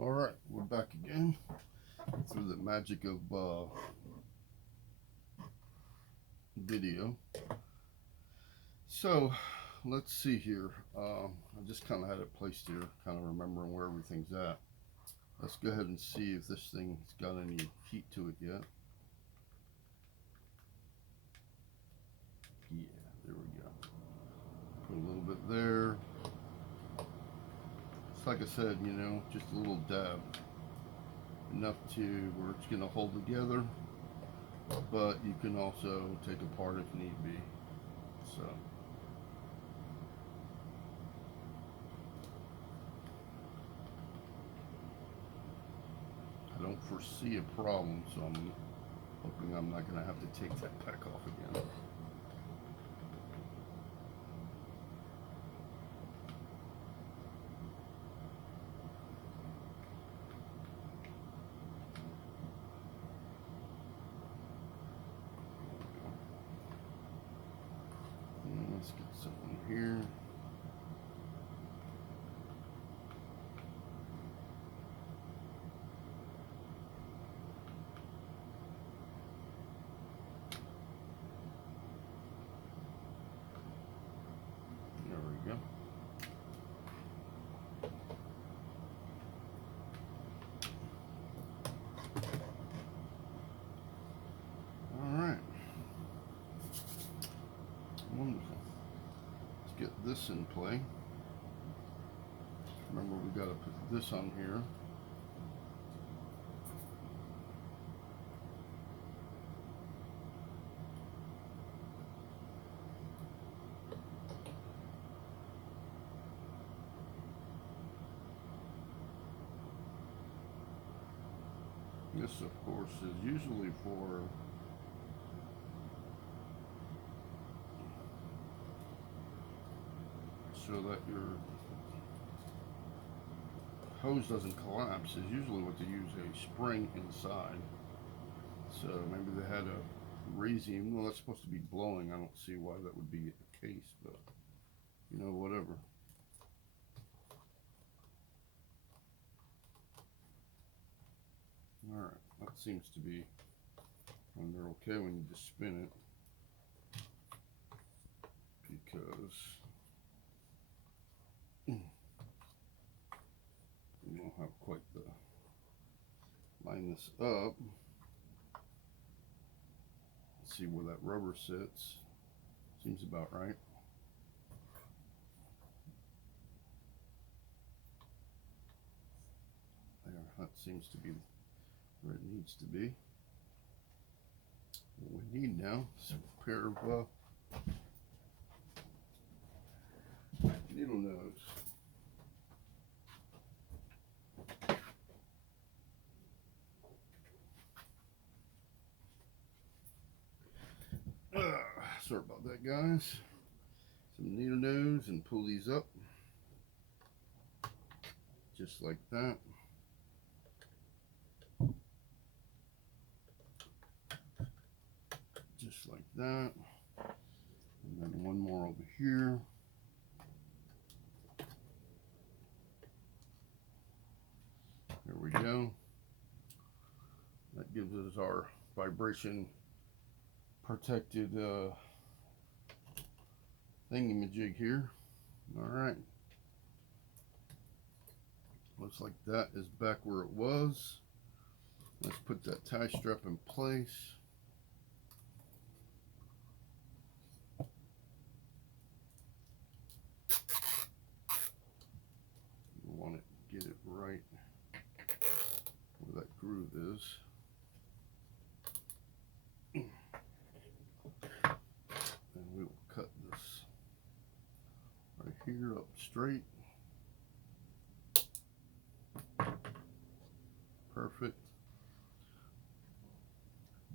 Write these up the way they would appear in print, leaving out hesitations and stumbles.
All right, we're back again through the magic of video. So let's see here. I just kind of had it placed here, kind of remembering where everything's at. Let's go ahead and see if this thing's got any heat to it yet. Yeah, there we go. Put a little bit there. It's like I said, just a little dab. Enough to where it's going to hold together, but you can also take apart if need be. So I don't foresee a problem, so I'm hoping I'm not going to have to take that back off again. Let's get something here. There we go. All right. Wonderful. Let's get this in play. Remember, we got to put this on here. This, of course, is usually for so that your hose doesn't collapse. Is usually what they use a spring inside. So maybe they had a raising. Well, that's supposed to be blowing. I don't see why that would be the case, but whatever. All right, that seems to be when they're okay. We need to spin it because we don't have quite the line this up. Let's see where that rubber sits. Seems about right. There, that seems to be where it needs to be. What we need now is a pair of needle nose. Sorry about that, guys. Some needle nose and pull these up just like that. Just like that. And then one more over here. There we go. That gives us our vibration protected thingamajig here. All right. Looks like that is back where it was. Let's put that tie strap in place. You want to get it right where that groove is. And we will cut this right here up straight. Perfect.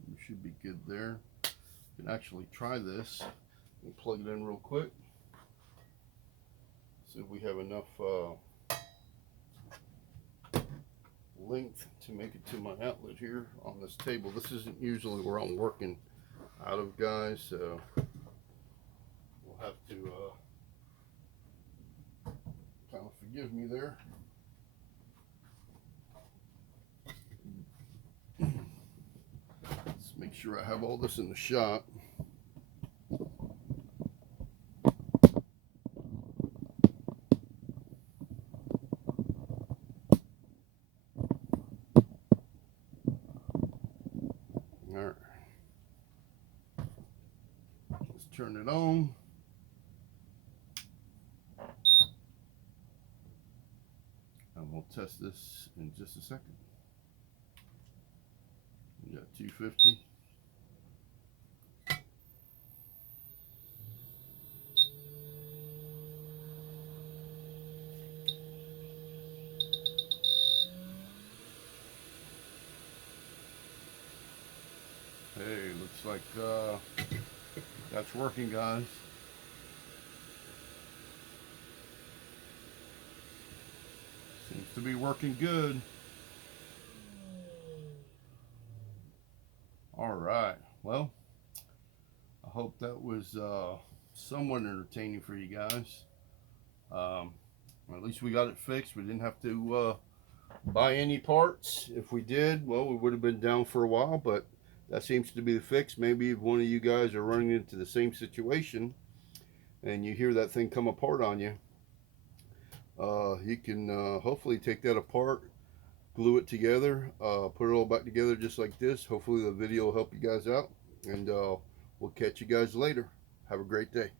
You should be good there. You can actually try this and plug it in real quick. See if we have enough length to make it to my outlet here on this table. This isn't usually where I'm working out of, guys, so we'll have to kind of forgive me there. sure I have all this in the shot. Alright. Let's turn it on. And we'll test this in just a second. We got 250. Hey, looks like that's working, guys. Seems to be working good. All right. Well, I hope that was somewhat entertaining for you guys. At least we got it fixed. We didn't have to buy any parts. If we did, well, we would have been down for a while, but that seems to be the fix. Maybe if one of you guys are running into the same situation and you hear that thing come apart on you, you can hopefully take that apart, glue it together, put it all back together just like this. Hopefully the video will help you guys out, and we'll catch you guys later. Have a great day.